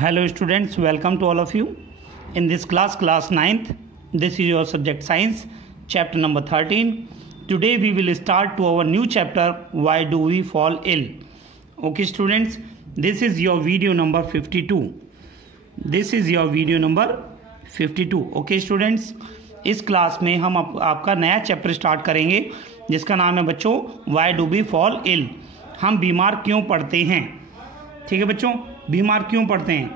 Hello students, welcome to all of you. In this class 9th, this is your subject science, chapter number 13. Today we will start to our new chapter, why do we fall ill. Okay students, this is your video number 52. This is your video number 52. Okay students, इस class में हम आपका नया chapter start करेंगे जिसका नाम है बच्चों why do we fall ill. हम बीमार क्यों पड़ते हैं. ठीक है बच्चों, बीमार क्यों पड़ते हैं.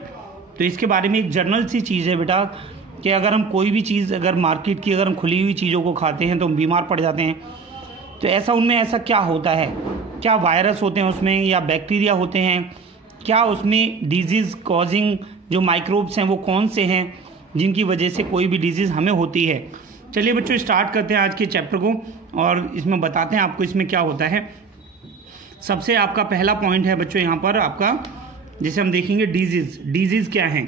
तो इसके बारे में एक जर्नल सी चीज़ है बेटा कि अगर हम कोई भी चीज़ अगर मार्केट की अगर हम खुली हुई चीज़ों को खाते हैं तो हम बीमार पड़ जाते हैं. तो ऐसा उनमें ऐसा क्या होता है, क्या वायरस होते हैं उसमें या बैक्टीरिया होते हैं, क्या उसमें डिजीज़ कॉजिंग जो माइक्रोब्स हैं वो कौन से हैं जिनकी वजह से कोई भी डिजीज़ हमें होती है. चलिए बच्चों स्टार्ट करते हैं आज के चैप्टर को और इसमें बताते हैं आपको इसमें क्या होता है. सबसे आपका पहला पॉइंट है बच्चों यहाँ पर आपका जिसे हम देखेंगे डिजीज. डिजीज क्या है.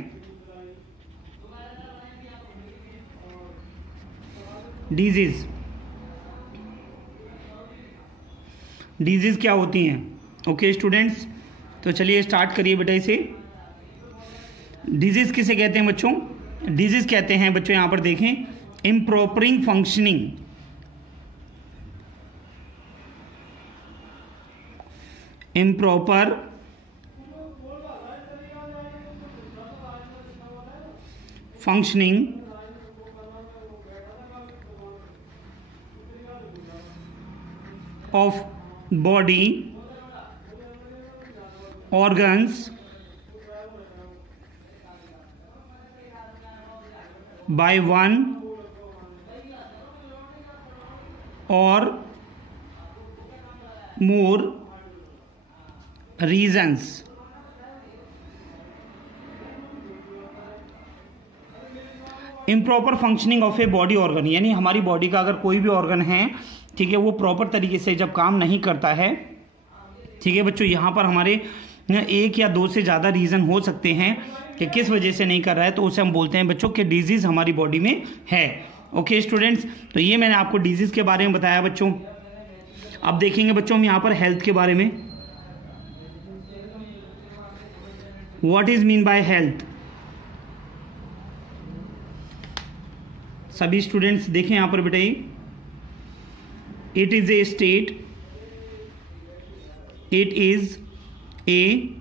डिजीज डिजीज क्या होती हैं. ओके स्टूडेंट्स, तो चलिए स्टार्ट करिए बेटा इसे. डिजीज किसे कहते हैं बच्चों. डिजीज कहते हैं बच्चों यहां पर देखें इम्प्रॉपरिंग functioning. Improper functioning of body organs by one or more reasons. Improper functioning of a body organ, यानी हमारी बॉडी का अगर कोई भी ऑर्गन है, ठीक है, वो प्रॉपर तरीके से जब काम नहीं करता है. ठीक है बच्चों, यहाँ पर हमारे एक या दो से ज़्यादा रीज़न हो सकते हैं कि किस वजह से नहीं कर रहा है, तो उसे हम बोलते हैं बच्चों कि डिजीज़ हमारी बॉडी में है. ओके स्टूडेंट्स, तो ये मैंने आपको डिजीज़ के बारे में बताया बच्चों. अब देखेंगे बच्चों हम यहाँ पर हेल्थ के बारे में. What is mean by health. सभी स्टूडेंट्स देखें यहां पर बेटा, it is a state, it is a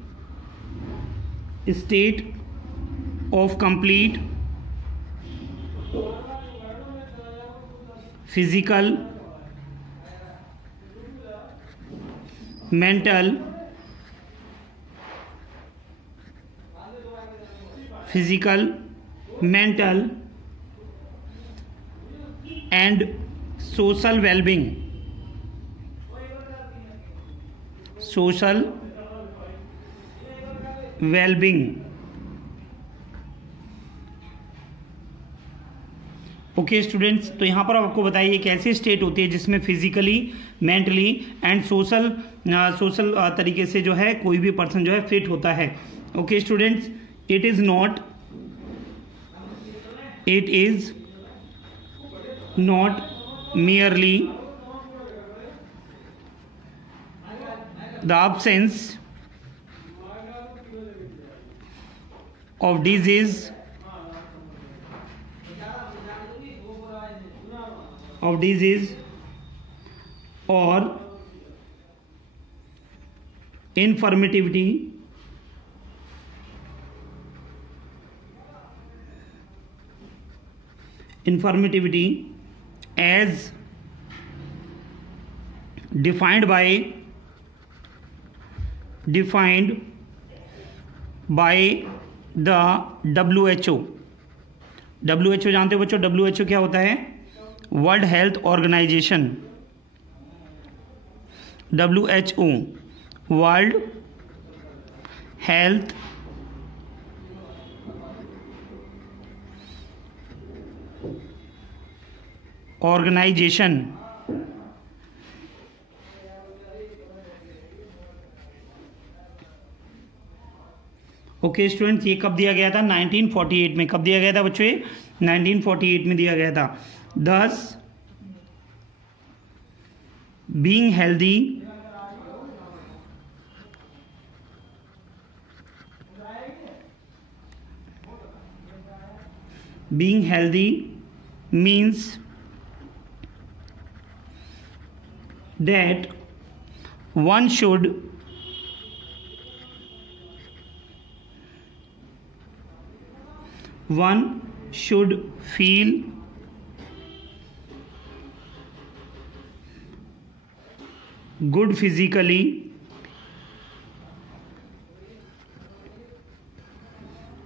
state of complete physical, mental, physical, mental and social well-being. Social well-being. Okay students, तो यहाँ पर आपको बताइए एक ऐसी स्टेट होती है जिसमें फिजिकली, मेंटली एंड सोशल तरीके से जो है कोई भी पर्सन जो है फिट होता है. Okay students, it is not merely the absence of disease or infirmity as defined by the WHO. WHO जानते हो बच्चों, WHO क्या होता है. World health organisation. WHO world health organisation. Okay students, ये कब दिया गया था. 1948 में. कब दिया गया था बच्चों. 1948 में दिया गया था. Thus, being healthy being healthy means that one should feel good physically,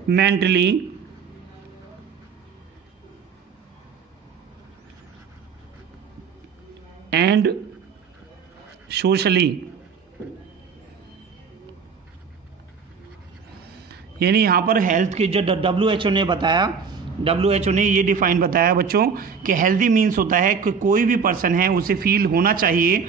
mentally, and socially। यानी यहाँ पर हेल्थ के जो WHO ने बताया, WHO ने ये डिफाइन बताया बच्चों कि हेल्दी मीन्स होता है कि कोई भी पर्सन है उसे फील होना चाहिए,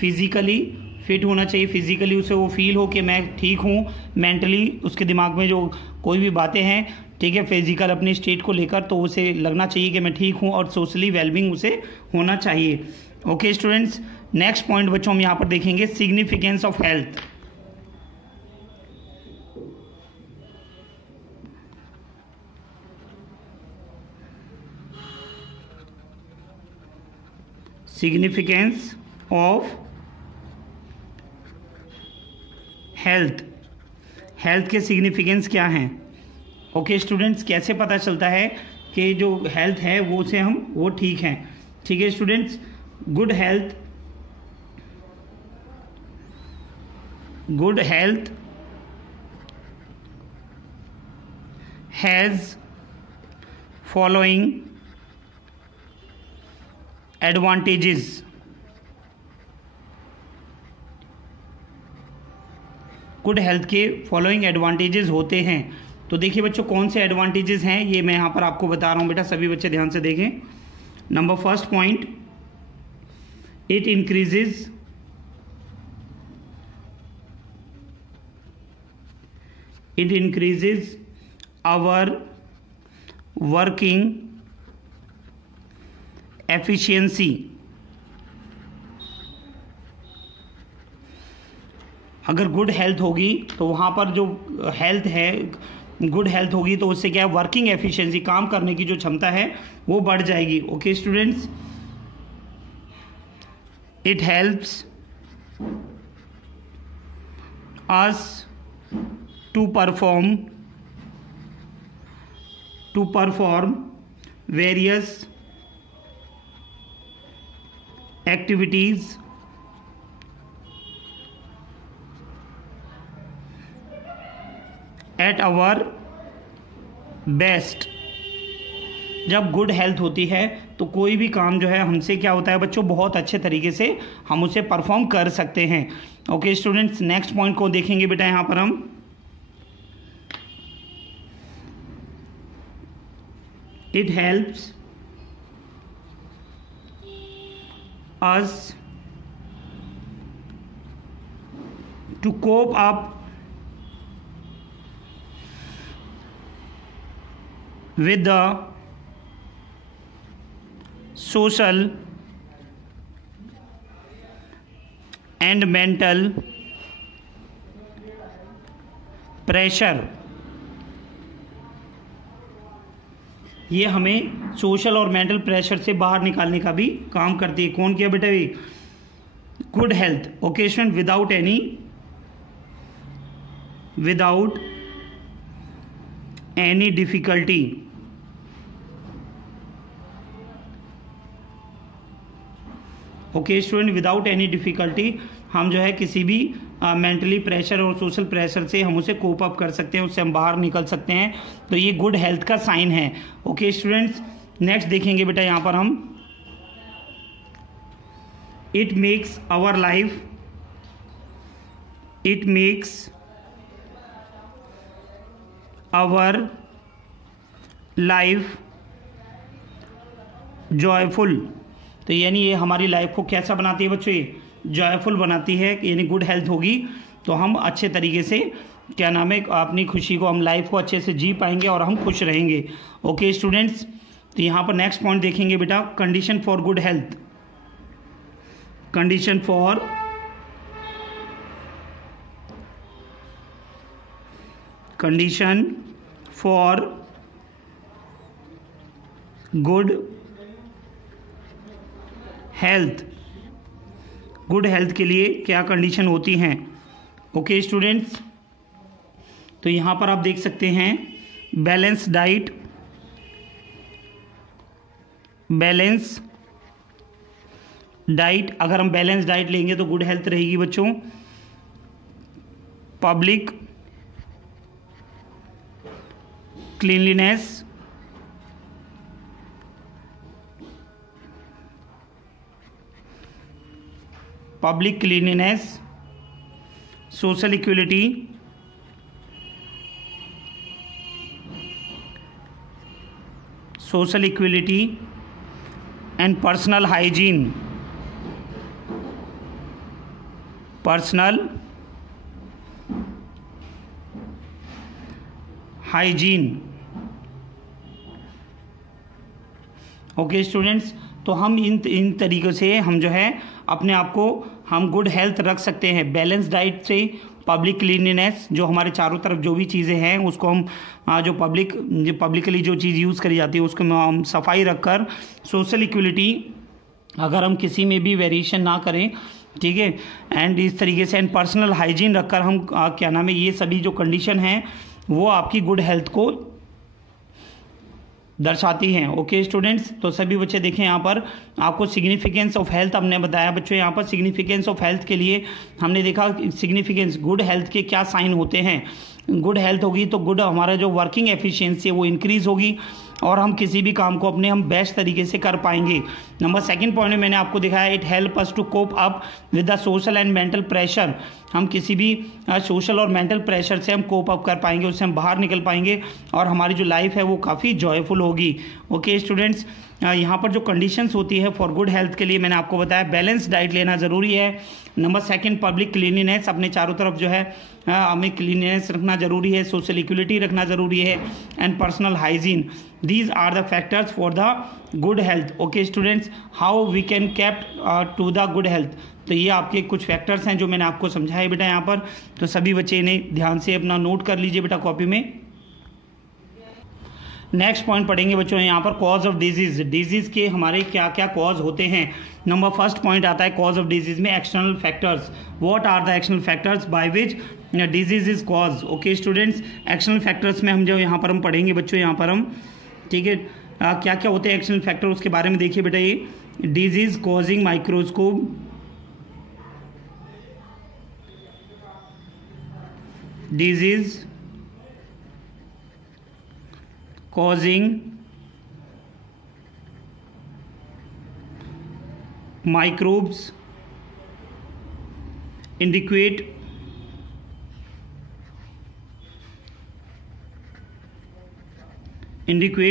फिजिकली फिट होना चाहिए, फिजिकली उसे वो फील हो कि मैं ठीक हूँ, मेंटली उसके दिमाग में जो कोई भी बातें हैं, ठीक है, फिजिकल अपनी स्टेट को लेकर तो उसे लगना चाहिए कि मैं ठीक हूँ, और सोशली वेलबींग उसे होना चाहिए। ओके स्टूडेंट्स, नेक्स्ट पॉइंट बच्चों हम यहाँ पर देखेंगे significance of health. Significance of health, health के सिग्निफिकेंस क्या हैं? ओके स्टूडेंट्स, कैसे पता चलता है कि जो हेल्थ है वो से हम वो ठीक हैं? ठीक है students, good health has following advantages. Good health के फॉलोइंग एडवांटेजेस होते हैं। तो देखिए बच्चों कौन से एडवांटेजेस हैं ये मैं यहाँ पर आपको बता रहा हूँ बेटा, सभी बच्चे ध्यान से देखें। Number first point, it increases our working efficiency. अगर गुड हेल्थ होगी तो वहाँ पर जो हेल्थ है, गुड हेल्थ होगी तो उससे क्या है, वर्किंग एफिशिएंसी, काम करने की जो क्षमता है वो बढ़ जाएगी। Okay students, it helps us to perform various activities at our best. जब गुड हेल्थ होती है तो कोई भी काम जो है हमसे क्या होता है बच्चों, बहुत अच्छे तरीके से हम उसे परफॉर्म कर सकते हैं। ओके स्टूडेंट्स, नेक्स्ट पॉइंट को देखेंगे बेटा यहाँ पर हम, it helps us to cope up with the social and mental pressure। ये हमें सोशल और मेंटल प्रेशर से बाहर निकालने का भी काम करती है। कौन किया बेटा? ये good health. Okay student, without any difficulty. Okay student, without any difficulty हम जो है किसी भी मेंटली प्रेशर और सोशल प्रेशर से हम उसे कोप अप कर सकते हैं, उससे हम बाहर निकल सकते हैं। तो ये गुड हेल्थ का साइन है। ओके स्टूडेंट्स, नेक्स्ट देखेंगे बेटा यहाँ पर हम, it makes our life joyful. तो यानी ये हमारी लाइफ को कैसा बनाती है बच्चों? ये जॉयफुल बनाती है। यानी गुड हेल्थ होगी तो हम अच्छे तरीके से क्या नाम है अपनी खुशी को, हम लाइफ को अच्छे से जी पाएंगे और हम खुश रहेंगे। ओके स्टूडेंट्स, तो यहाँ पर नेक्स्ट पॉइंट देखेंगे बेटा, condition for good health. Condition for good health, good health के लिए क्या कंडीशन होती हैं? ओके स्टूडेंट्स, तो यहाँ पर आप देख सकते हैं बैलेंस डाइट, बैलेंस डाइट, अगर हम बैलेंस डाइट लेंगे तो गुड हेल्थ रहेगी बच्चों। Public cleanliness, public cleanliness, social equality, social equality and personal hygiene, personal hygiene. Okay students, तो हम इन तरीक़ों से हम जो है अपने आप को हम गुड हेल्थ रख सकते हैं। बैलेंस डाइट से पब्लिक क्लीनलीनेस, जो हमारे चारों तरफ जो भी चीज़ें हैं उसको हम जो पब्लिकली जो चीज़ यूज़ करी जाती है उसको हम सफाई रखकर, सोशल इक्वलिटी, अगर हम किसी में भी वेरिएशन ना करें, ठीक है, एंड इस तरीके से, एंड पर्सनल हाइजीन रखकर हम क्या नाम है, ये सभी जो कंडीशन हैं वो आपकी गुड हेल्थ को दर्शाती हैं। ओके स्टूडेंट्स, तो सभी बच्चे देखें यहाँ पर आपको सिग्निफिकेंस ऑफ हेल्थ हमने बताया बच्चों। यहाँ पर सिग्निफिकेंस ऑफ हेल्थ के लिए हमने देखा सिग्निफिकेंस, गुड हेल्थ के क्या साइन होते हैं। गुड हेल्थ होगी तो गुड हमारा जो वर्किंग एफिशिएंसी है वो इंक्रीज होगी और हम किसी भी काम को अपने हम बेस्ट तरीके से कर पाएंगे। नंबर सेकंड पॉइंट में मैंने आपको दिखाया, it help us to cope up with the social and mental pressure. हम किसी भी सोशल और मेंटल प्रेशर से हम कोप अप कर पाएंगे, उससे हम बाहर निकल पाएंगे और हमारी जो लाइफ है वो काफ़ी जॉयफुल होगी। ओके स्टूडेंट्स, यहाँ पर जो कंडीशंस होती है फॉर गुड हेल्थ के लिए मैंने आपको बताया, बैलेंस डाइट लेना ज़रूरी है। नंबर सेकंड, पब्लिक क्लीनिनेस, अपने चारों तरफ जो है हमें क्लीनिनेस रखना ज़रूरी है, सोशल इक्वलिटी रखना ज़रूरी है, and personal hygiene. These are the factors for the good health. Okay students, how we can kept to the good health, तो ये आपके कुछ फैक्टर्स हैं जो मैंने आपको समझाए बेटा यहाँ पर। तो सभी बच्चे इन्हें ध्यान से अपना नोट कर लीजिए बेटा कॉपी में। नेक्स्ट पॉइंट पढ़ेंगे बच्चों यहाँ पर, कॉज ऑफ डिजीज। डिजीज के हमारे क्या क्या कॉज होते हैं। नंबर फर्स्ट पॉइंट आता है कॉज ऑफ डिजीज में external factors. What are the external factors by which disease is cause. Okay students, external factors में हम जो यहाँ पर हम पढ़ेंगे बच्चों, यहाँ पर हम, ठीक है, क्या क्या होते हैं एक्सटर्नल फैक्टर उसके बारे में देखिए बेटा। ये disease causing microscope, disease causing microbes, indicate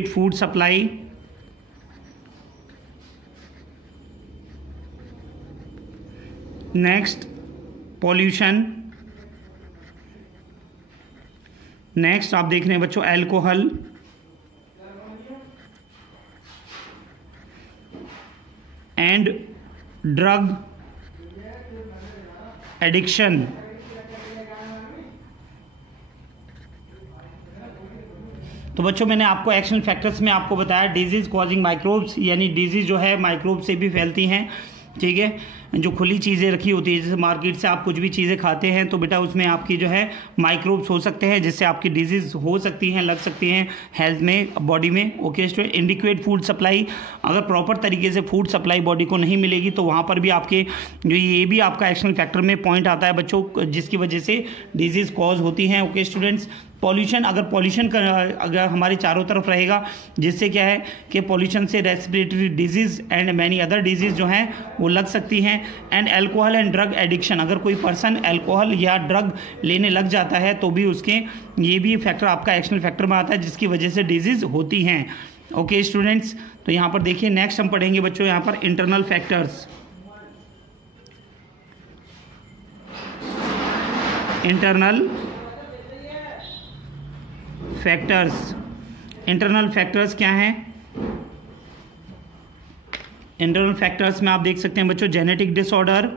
food supply, next pollution, next आप देख रहे हैं बच्चों अल्कोहल, एंड ड्रग एडिक्शन। तो बच्चों मैंने आपको एक्शन फैक्टर्स में आपको बताया डिजीज कॉजिंग माइक्रोब्स, यानी डिजीज जो है माइक्रोब से भी फैलती हैं, ठीक है। जो खुली चीज़ें रखी होती है, जैसे मार्केट से आप कुछ भी चीज़ें खाते हैं तो बेटा उसमें आपकी जो है माइक्रोब्स हो सकते हैं, जिससे आपकी डिजीज़ हो सकती हैं, लग सकती हैं हेल्थ में, बॉडी में। Okay student, indicate food supply, अगर प्रॉपर तरीके से फूड सप्लाई बॉडी को नहीं मिलेगी तो वहाँ पर भी आपके जो ये भी आपका एक्शन फैक्टर में पॉइंट आता है बच्चों, जिसकी वजह से डिजीज़ कॉज होती हैं। ओके स्टूडेंट्स, पॉल्यूशन, अगर पॉल्यूशन अगर हमारे चारों तरफ रहेगा, जिससे क्या है कि पॉल्यूशन से respiratory disease and many other disease जो हैं वो लग सकती हैं। And alcohol and drug addiction, अगर कोई पर्सन अल्कोहल या ड्रग लेने लग जाता है तो भी उसके ये भी फैक्टर आपका एक्शनल फैक्टर में आता है, जिसकी वजह से डिजीज़ होती हैं। ओके स्टूडेंट्स, तो यहाँ पर देखिए नेक्स्ट हम पढ़ेंगे बच्चों यहाँ पर internal factors. Internal factors, internal factors क्या हैं? इंटरनल फैक्टर्स में आप देख सकते हैं बच्चों जेनेटिक डिसऑर्डर,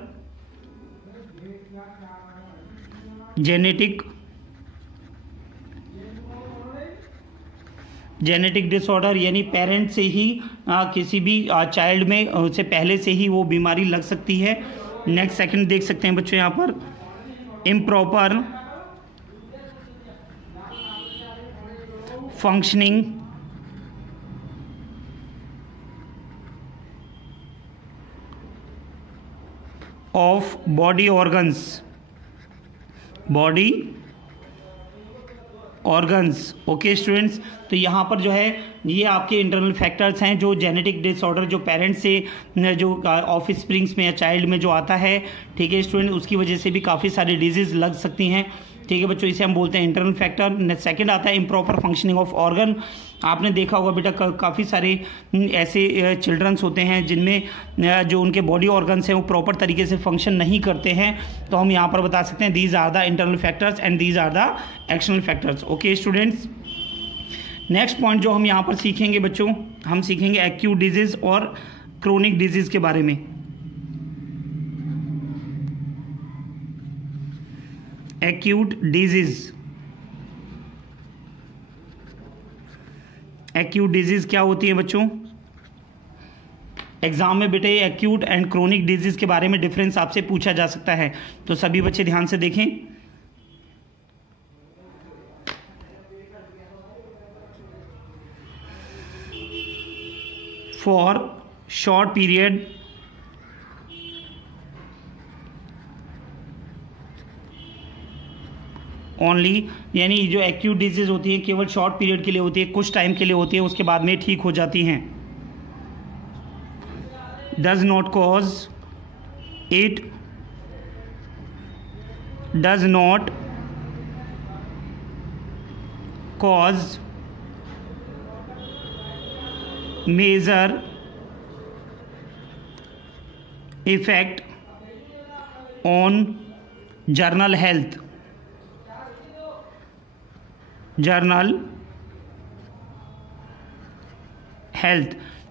जेनेटिक डिसऑर्डर यानी पेरेंट से ही किसी भी चाइल्ड में उससे पहले से ही वो बीमारी लग सकती है। नेक्स्ट सेकंड देख सकते हैं बच्चों यहाँ पर improper functioning of body organs okay students. तो यहाँ पर जो है ये आपके इंटरनल फैक्टर्स हैं जो जेनेटिक डिसऑर्डर जो पेरेंट्स से जो ऑफ स्प्रिंग्स में या चाइल्ड में जो आता है, ठीक है स्टूडेंट, उसकी वजह से भी काफ़ी सारी डिजीज़ लग सकती हैं, ठीक है बच्चों, इसे हम बोलते हैं इंटरनल फैक्टर। सेकंड आता है इम्प्रॉपर फंक्शनिंग ऑफ ऑर्गन। आपने देखा होगा बेटा काफ़ी सारे ऐसे चिल्ड्रंस होते हैं जिनमें जो उनके बॉडी ऑर्गन्स हैं वो प्रॉपर तरीके से फंक्शन नहीं करते हैं, तो हम यहाँ पर बता सकते हैं these are the internal factors and these are the external factors. Okay students, next point जो हम यहाँ पर सीखेंगे बच्चों, हम सीखेंगे एक्यूट डिजीज़ और क्रोनिक डिजीज़ के बारे में। एक्यूट डिजीज क्या होती है बच्चों? एग्जाम में बेटे एक्यूट एंड क्रोनिक डिजीज के बारे में डिफरेंस आपसे पूछा जा सकता है, तो सभी बच्चे ध्यान से देखें। फॉर शॉर्ट पीरियड ओनली, यानी जो एक्यूट डिजीज होती है केवल शॉर्ट पीरियड के लिए होती है, कुछ टाइम के लिए होती है, उसके बाद में ठीक हो जाती हैं। Does not cause major effect on general health.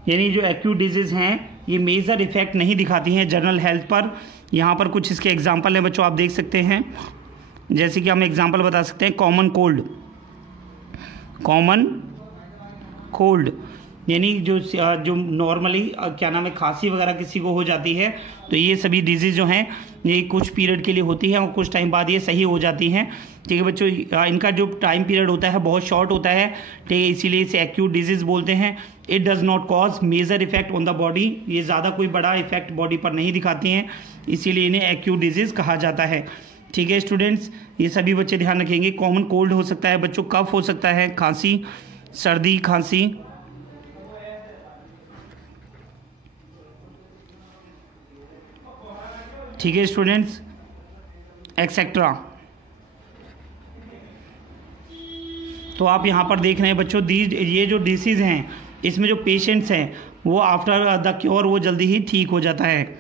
यानी जो एक्यूट डिजीज़ हैं ये मेजर इफेक्ट नहीं दिखाती हैं जर्नल हेल्थ पर। यहाँ पर कुछ इसके एग्जांपल हैं बच्चों, आप देख सकते हैं, जैसे कि हम एग्जांपल बता सकते हैं कॉमन कोल्ड यानी जो नॉर्मली क्या नाम है खांसी वगैरह किसी को हो जाती है, तो ये सभी डिजीज़ जो हैं ये कुछ पीरियड के लिए होती है और कुछ टाइम बाद ये सही हो जाती हैं, ठीक है बच्चों। इनका जो टाइम पीरियड होता है बहुत शॉर्ट होता है, ठीक है, इसीलिए इसे एक्यूट डिजीज़ बोलते हैं। It does not cause major effect on the body, ये ज़्यादा कोई बड़ा इफेक्ट बॉडी पर नहीं दिखाती हैं, इसीलिए इन्हें एक्यूट डिजीज़ कहा जाता है, ठीक है स्टूडेंट्स। ये सभी बच्चे ध्यान रखेंगे। कॉमन कोल्ड हो सकता है बच्चों, कफ हो सकता है, खांसी, सर्दी खांसी, ठीक है स्टूडेंट्स, एक्सेट्रा। तो आप यहाँ पर देख रहे हैं बच्चों ये जो डिसीज़ हैं इसमें जो पेशेंट्स हैं वो आफ्टर द क्योर वो जल्दी ही ठीक हो जाता है।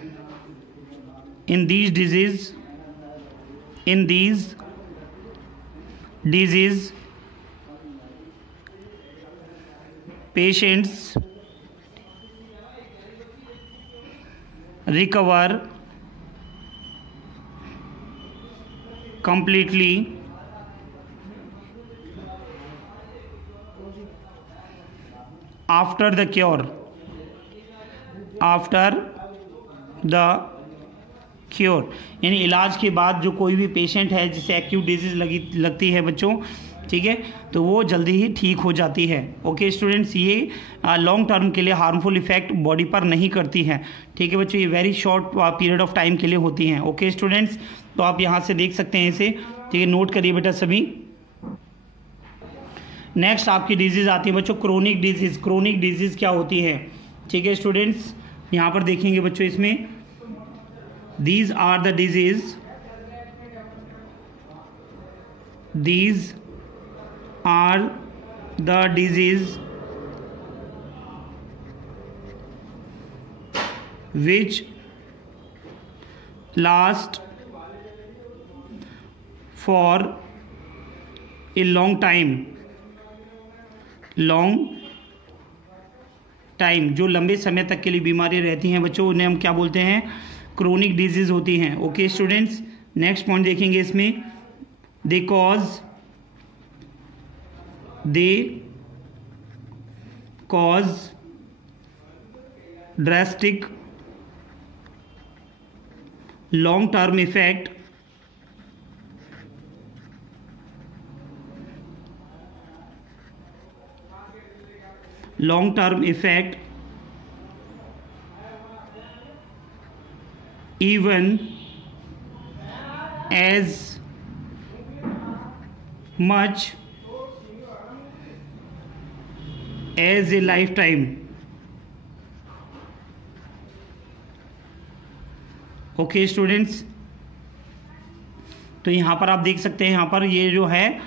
इन these disease patients recover completely after the cure, यानी इलाज के बाद जो कोई भी पेशेंट है जिसे एक्यूट डिजीज लगती है बच्चों, ठीक है, तो वो जल्दी ही ठीक हो जाती है। ओके स्टूडेंट्स, ये लॉन्ग टर्म के लिए हार्मफुल इफेक्ट बॉडी पर नहीं करती है, ठीक है बच्चों, ये very short period of time के लिए होती हैं। ओके स्टूडेंट्स, तो आप यहाँ से देख सकते हैं इसे, ठीक है, नोट करिए बेटा सभी। नेक्स्ट आपकी डिजीज़ आती है बच्चों क्रोनिक डिजीज़ क्या होती है, ठीक है स्टूडेंट्स, यहाँ पर देखेंगे बच्चों इसमें these are the disease which last for a long time, जो लंबे समय तक के लिए बीमारी रहती हैं बच्चों, उन्हें हम क्या बोलते हैं? क्रोनिक डिजीज होती हैं। ओके स्टूडेंट्स, नेक्स्ट पॉइंट देखेंगे इसमें, दे cause drastic long-term effect even as much as a lifetime. Okay students, तो यहाँ पर आप देख सकते हैं, यहाँ पर ये जो है,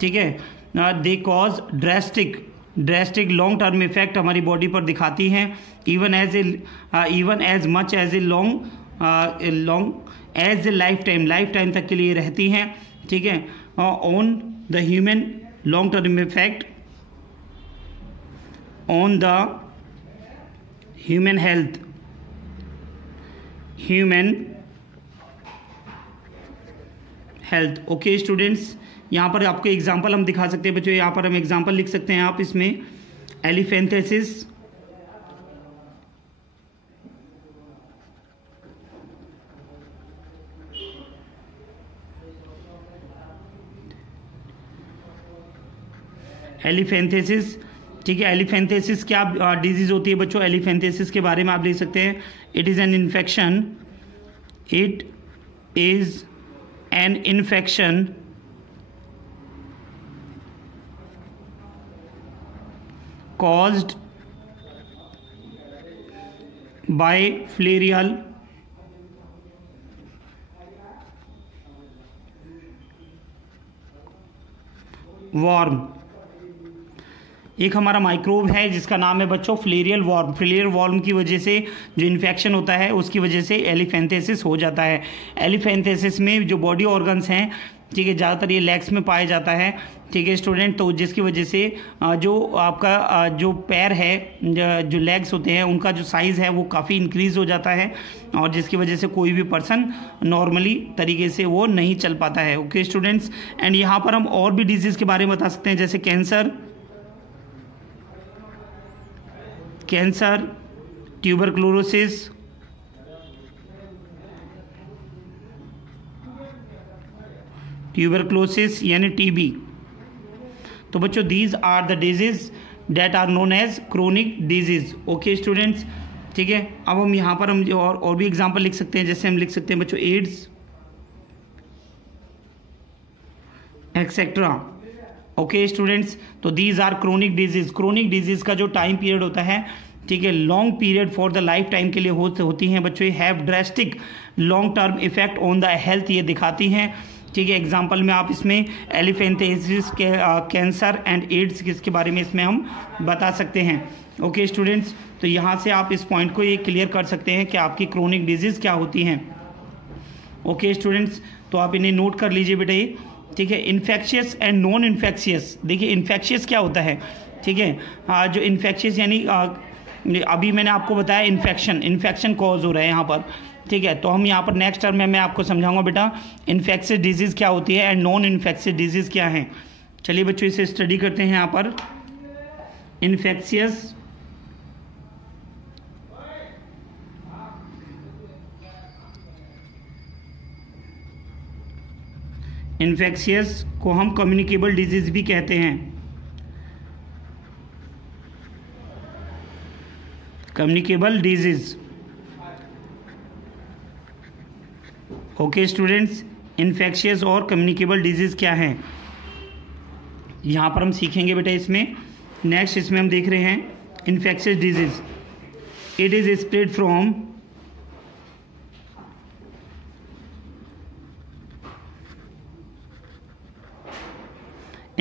ठीक है, they cause drastic long term effect हमारी बॉडी पर दिखाती हैं, even as much as a long as a lifetime तक के लिए रहती हैं, ठीक है, on the human long term effect on the human health okay students, यहाँ पर आपको एग्जांपल हम दिखा सकते हैं बच्चों, यहाँ पर हम एग्जांपल लिख सकते हैं आप इसमें, एलिफेंथेसिस, ठीक है। एलिफेंथेसिस क्या डिजीज होती है बच्चों? एलिफेंथेसिस के बारे में आप लिख सकते हैं, it is an infection caused by filarial worm। एक हमारा माइक्रोब है जिसका नाम है बच्चों फिलेरियल वॉर्म की वजह से जो इन्फेक्शन होता है उसकी वजह से एलिफेंथेसिस हो जाता है। एलिफेंथेसिस में जो बॉडी ऑर्गन्स हैं, ठीक है, ज़्यादातर ये लेग्स में पाया जाता है, ठीक है स्टूडेंट, तो जिसकी वजह से जो आपका जो पैर है, जो लेग्स होते हैं, उनका जो साइज़ है वो काफ़ी इंक्रीज़ हो जाता है, और जिसकी वजह से कोई भी पर्सन नॉर्मली तरीके से वो नहीं चल पाता है। ओके स्टूडेंट्स, एंड यहाँ पर हम और भी डिजीज़ के बारे में बता सकते हैं, जैसे कैंसर, ट्यूबरक्लोसिस यानी टीबी। तो बच्चों these are the disease that are known as chronic disease. Okay students, ठीक है। अब हम यहाँ पर हम और भी एग्जांपल लिख सकते हैं, जैसे हम लिख सकते हैं बच्चों एड्स एक्सेट्रा। ओके स्टूडेंट्स, तो दीज आर क्रोनिक डिजीज का जो टाइम पीरियड होता है, ठीक है, long period for the life time के लिए होती हैं बच्चों, have drastic long term effect on the health, ये दिखाती हैं, ठीक है। एग्जाम्पल में आप इसमें एलिफेंथेसिस के कैंसर एंड एड्स किसके बारे में इसमें हम बता सकते हैं। ओके स्टूडेंट्स, तो यहाँ से आप इस पॉइंट को ये क्लियर कर सकते हैं कि आपकी क्रोनिक डिजीज़ क्या होती हैं। ओके स्टूडेंट्स, तो आप इन्हें नोट कर लीजिए बेटा ये, ठीक है। इन्फेक्शियस एंड नॉन इन्फेक्शियस, देखिए इन्फेक्शियस क्या होता है, ठीक है, जो इन्फेक्शियस यानी अभी मैंने आपको बताया इन्फेक्शन कॉज हो रहा है यहाँ पर, ठीक है। तो हम यहाँ पर नेक्स्ट टर्म में मैं आपको समझाऊंगा बेटा इन्फेक्शियस डिजीज़ क्या होती है एंड नॉन इन्फेक्शियस डिजीज़ क्या है। चलिए बच्चों इसे स्टडी करते हैं। यहाँ पर इन्फेक्शियस को हम कम्युनिकेबल डिजीज भी कहते हैं, communicable disease. Okay students, infectious और कम्युनिकेबल डिजीज क्या है यहाँ पर हम सीखेंगे बेटा। इसमें नेक्स्ट इसमें हम देख रहे हैं infectious disease, it is spread from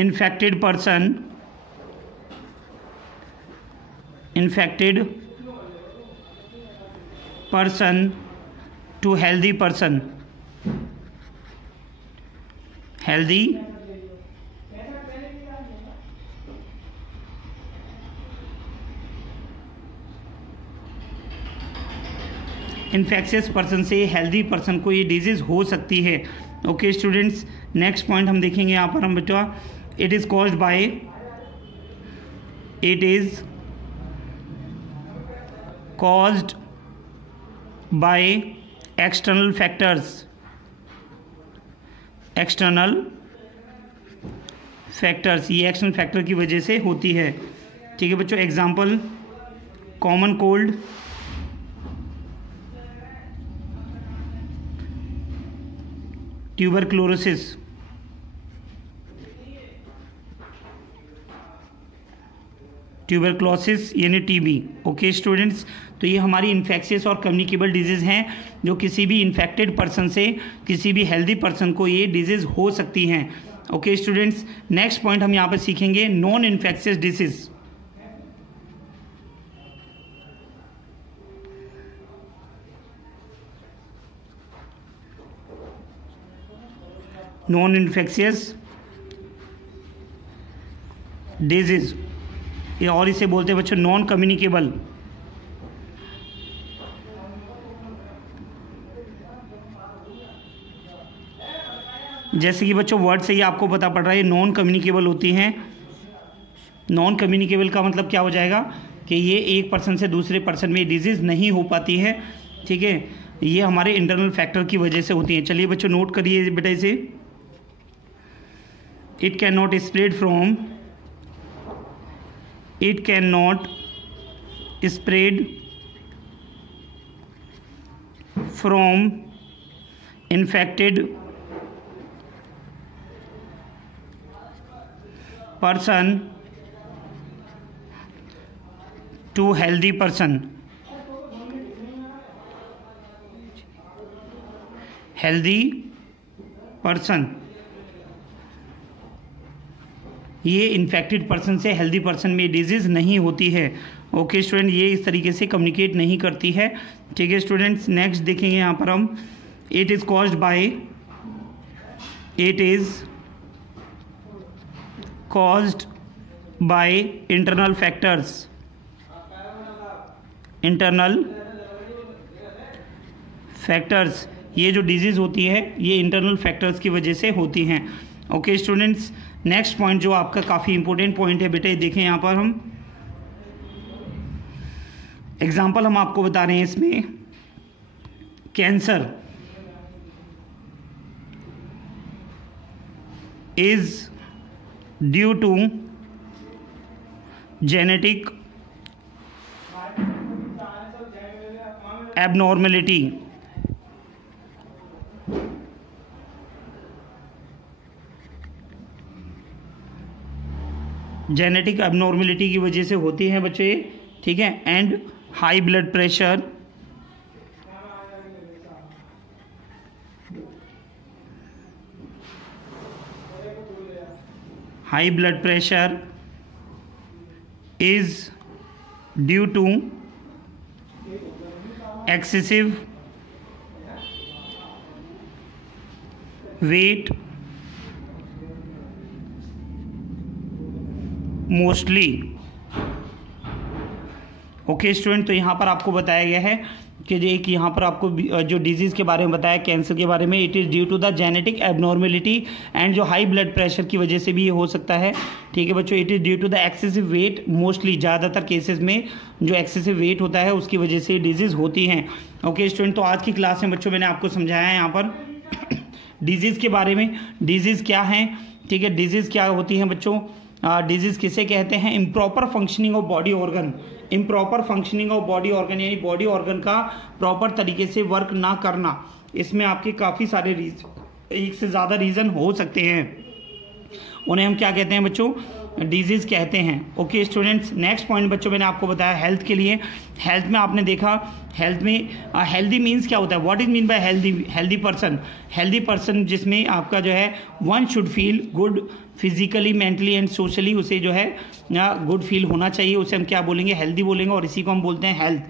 infected person to healthy person, infectious person से हेल्दी पर्सन को ये डिजीज़ हो सकती है। ओके स्टूडेंट्स, नेक्स्ट पॉइंट हम देखेंगे यहाँ पर हम बच्चा, it is caused bye caused by external factors, external factors, ये एक्सटर्नल फैक्टर की वजह से होती है। ठीक है बच्चों, example common cold, tuberculosis, tuberculosis यानी टीबी। ओके स्टूडेंट्स, तो ये हमारी इन्फेक्शियस और कम्युनिकेबल डिजीज़ हैं जो किसी भी इन्फेक्टेड पर्सन से किसी भी हेल्दी पर्सन को ये डिजीज़ हो सकती हैं। ओके स्टूडेंट्स, नेक्स्ट पॉइंट हम यहाँ पर सीखेंगे non infectious disease. Non infectious disease, ये और इसे बोलते हैं बच्चों नॉन कम्युनिकेबल। जैसे कि बच्चों वर्ड से ही आपको पता पड़ रहा है नॉन कम्युनिकेबल होती हैं। नॉन कम्युनिकेबल का मतलब क्या हो जाएगा कि ये एक पर्सन से दूसरे पर्सन में डिजीज़ नहीं हो पाती है। ठीक है, ये हमारे इंटरनल फैक्टर की वजह से होती हैं। चलिए बच्चों नोट करिए बेटा इसे। It can not spread from, it can not spread from infected person to healthy person, healthy person, ये इन्फेक्टेड पर्सन से हेल्दी पर्सन में डिजीज़ नहीं होती है। ओके स्टूडेंट, ये इस तरीके से कम्युनिकेट नहीं करती है। ठीक है स्टूडेंट्स, नेक्स्ट देखेंगे यहाँ पर हम it is caused bye, it is caused by internal factors, internal factors, ये जो डिजीज़ होती है ये इंटरनल फैक्टर्स की वजह से होती हैं। ओके स्टूडेंट्स, नेक्स्ट पॉइंट जो आपका काफ़ी इंपॉर्टेंट पॉइंट है बेटे, देखें यहाँ पर हम एग्जाम्पल हम आपको बता रहे हैं इसमें। Cancer is due to genetic abnormality, genetic abnormality की वजह से होती है बच्चे। ठीक है, and high blood pressure, high blood pressure is due to excessive weight, mostly। Okay student, तो यहाँ पर आपको बताया गया है कि एक यहाँ पर आपको जो डिजीज़ के बारे में बताया कैंसर के बारे में, it is due to the genetic abnormality and जो हाई ब्लड प्रेशर की वजह से भी ये हो सकता है। ठीक है बच्चों, it is due to the excessive weight, mostly ज़्यादातर केसेस में जो एक्सेसिव वेट होता है उसकी वजह से डिजीज़ होती हैं। ओके स्टूडेंट, तो आज की क्लास में बच्चों मैंने आपको समझाया है यहाँ पर डिजीज़ के बारे में, डिजीज़ क्या हैं। ठीक है, डिजीज़ क्या होती हैं बच्चों, डिजीज़ किसे कहते हैं, improper functioning of body organ, improper functioning of body organ यानी बॉडी ऑर्गन का प्रॉपर तरीके से वर्क ना करना। इसमें आपके काफ़ी सारे एक से ज़्यादा रीज़न हो सकते हैं, उन्हें हम क्या कहते हैं बच्चों, डिजीज़ कहते हैं। ओके स्टूडेंट्स, नेक्स्ट पॉइंट बच्चों मैंने आपको बताया हेल्थ के लिए। हेल्थ में आपने देखा, हेल्थ में हेल्दी मीन्स क्या होता है, what is mean by healthy person, healthy person जिसमें आपका जो है one should feel good physically, mentally and socially, उसे जो है गुड फील होना चाहिए, उसे हम क्या बोलेंगे, हेल्दी बोलेंगे, और इसी को हम बोलते हैं हेल्थ।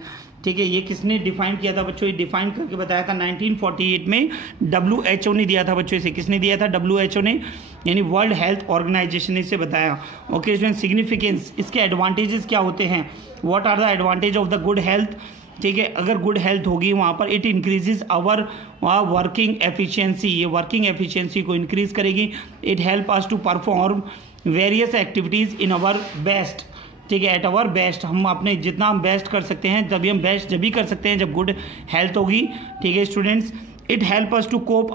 ठीक है, ये किसने डिफाइन किया था बच्चों, ये डिफाइन करके बताया था 1948 में WHO ने दिया था बच्चों। इसे किसने दिया था, WHO ने, यानी वर्ल्ड हेल्थ ऑर्गेनाइजेशन ने इसे बताया। ओके स्टूडेंट, सिग्निफिकेंस, इसके एडवांटेजेस क्या होते हैं, what are the advantage of the good health. ठीक है, अगर गुड हेल्थ होगी वहाँ पर it increases our working efficiency, ये वर्किंग एफिशिएंसी को इंक्रीज करेगी। It help us to perform various activities in our best. ठीक है, एट आवर बेस्ट, हम अपने जितना हम बेस्ट कर सकते हैं तभी हम बेस्ट जब भी कर सकते हैं जब गुड हेल्थ होगी। ठीक है students, it help us to cope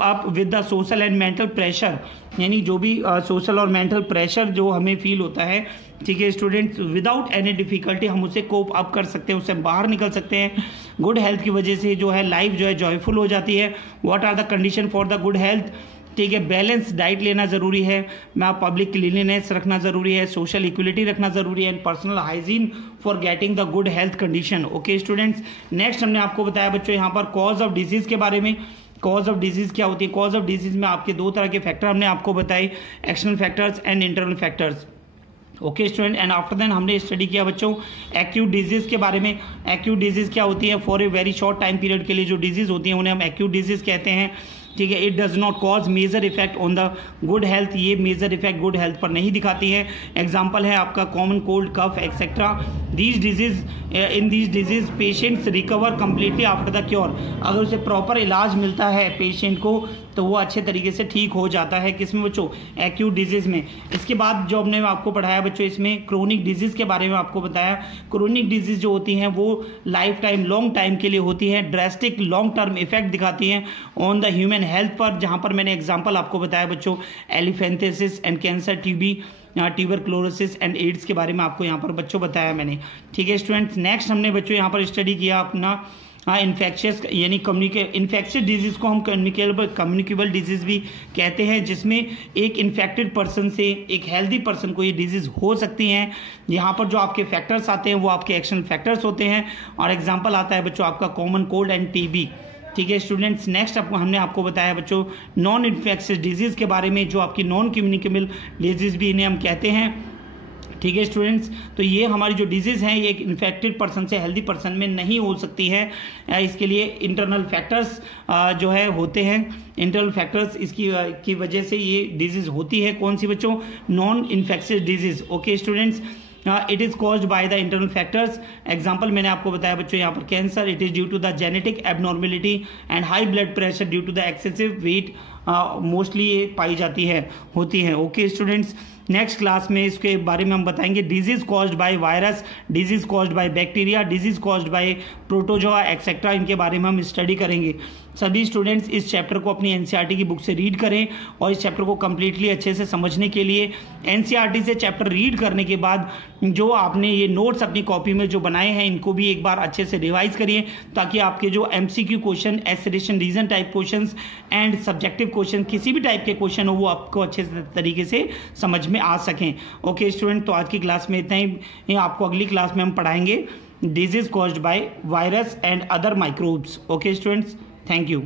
up with the social and mental pressure, यानी जो भी सोशल और मेंटल प्रेशर जो हमें फील होता है, ठीक है स्टूडेंट्स, विदाउट एनी डिफिकल्टी हम उसे कोप अप कर सकते हैं, उससे बाहर निकल सकते हैं। गुड हेल्थ की वजह से जो है लाइफ जो है जॉयफुल हो जाती है। What are the condition for the good health? ठीक है, बैलेंस डाइट लेना ज़रूरी है, पब्लिक क्लीनलीनेस रखना ज़रूरी है, सोशल इक्वलिटी रखना ज़रूरी है, and personal hygiene for getting the good health condition. Okay students, next हमने आपको बताया बच्चों यहाँ पर कॉज ऑफ डिजीज़ के बारे में। कॉज ऑफ डिजीज़ क्या होती है? कॉज ऑफ डिजीज़ में आपके दो तरह के फैक्टर हमने आपको बताए, external factors and internal factors. Okay student, and after then हमने स्टडी किया बच्चों एक्यूट डिजीज़ के बारे में। एक्यूट डिजीज़ क्या होती है? For a very short time period के लिए जो डिजीज़ होती है उन्हें हम एक्यूट डिजीज़ कहते हैं। ठीक है, it does not cause major effect on the good health, ये मेजर इफेक्ट गुड हेल्थ पर नहीं दिखाती है। एग्जाम्पल है आपका common cold, cough etcetera. In these disease patients recover completely after the cure, अगर उसे प्रॉपर इलाज मिलता है पेशेंट को तो वो अच्छे तरीके से ठीक हो जाता है। किसमें बच्चों? एक्यूट डिजीज़ में। इसके बाद जो हमने आपको पढ़ाया बच्चों इसमें क्रोनिक डिजीज़ के बारे में आपको बताया। क्रोनिक डिजीज़ जो होती हैं वो लाइफ टाइम, लॉन्ग टाइम के लिए होती हैं, ड्रास्टिक लॉन्ग टर्म इफेक्ट दिखाती हैं ऑन द ह्यूमन हेल्थ पर, जहाँ पर मैंने एग्जाम्पल आपको बताया बच्चों elephantiasis and cancer, TB, tuberculosis and AIDS के बारे में आपको यहाँ पर बच्चों बताया मैंने। ठीक है स्टूडेंट्स, नेक्स्ट हमने बच्चों यहाँ पर स्टडी किया अपना इन्फेक्शियस यानी इन्फेक्शियस डिजीज़ को हम कम्युनिकेबल डिजीज़ भी कहते हैं, जिसमें एक इन्फेक्टेड पर्सन से एक हेल्दी पर्सन को ये डिजीज़ हो सकती हैं। यहाँ पर जो आपके फैक्टर्स आते हैं वो आपके एक्शनल फैक्टर्स होते हैं, और एग्जांपल आता है बच्चों आपका कॉमन कोल्ड एंड टीबी। ठीक है स्टूडेंट्स, नेक्स्ट हमने आपको बताया बच्चों नॉन इन्फेक्शियस डिजीज़ के बारे में, जो आपकी नॉन कम्युनिकेबल डिजीज़ भी इन्हें हम कहते हैं। ठीक है स्टूडेंट्स, तो ये हमारी जो डिजीज़ हैं ये एक इन्फेक्टेड पर्सन से हेल्दी पर्सन में नहीं हो सकती है। इसके लिए इंटरनल फैक्टर्स जो है होते हैं, इंटरनल फैक्टर्स की वजह से ये डिजीज़ होती है। कौन सी बच्चों? Non infectious disease. Okay students, it is caused by the internal factors. Example मैंने आपको बताया बच्चों यहाँ पर cancer, it is due to the genetic abnormality and high blood pressure due to the excessive weight, mostly ये पाई जाती है, होती है। ओके स्टूडेंट्स, नेक्स्ट क्लास में इसके बारे में हम बताएंगे disease caused by virus, disease caused by bacteria, disease caused by protozoa etcetera, इनके बारे में हम स्टडी करेंगे। सभी स्टूडेंट्स इस चैप्टर को अपनी एनसीईआरटी की बुक से रीड करें, और इस चैप्टर को कम्प्लीटली अच्छे से समझने के लिए एनसीईआरटी से चैप्टर रीड करने के बाद जो आपने ये नोट्स अपनी कॉपी में जो बनाए हैं इनको भी एक बार अच्छे से रिवाइज करिए, ताकि आपके जो MCQ question, assertion reason type question and subjective question, किसी भी टाइप के क्वेश्चन हो वो आपको अच्छे तरीके से समझ में आ सकें। ओके स्टूडेंट, तो आज की क्लास में इतना ही। आपको अगली क्लास में हम पढ़ाएंगे disease caused by virus and other microbes. Okay students, thank you.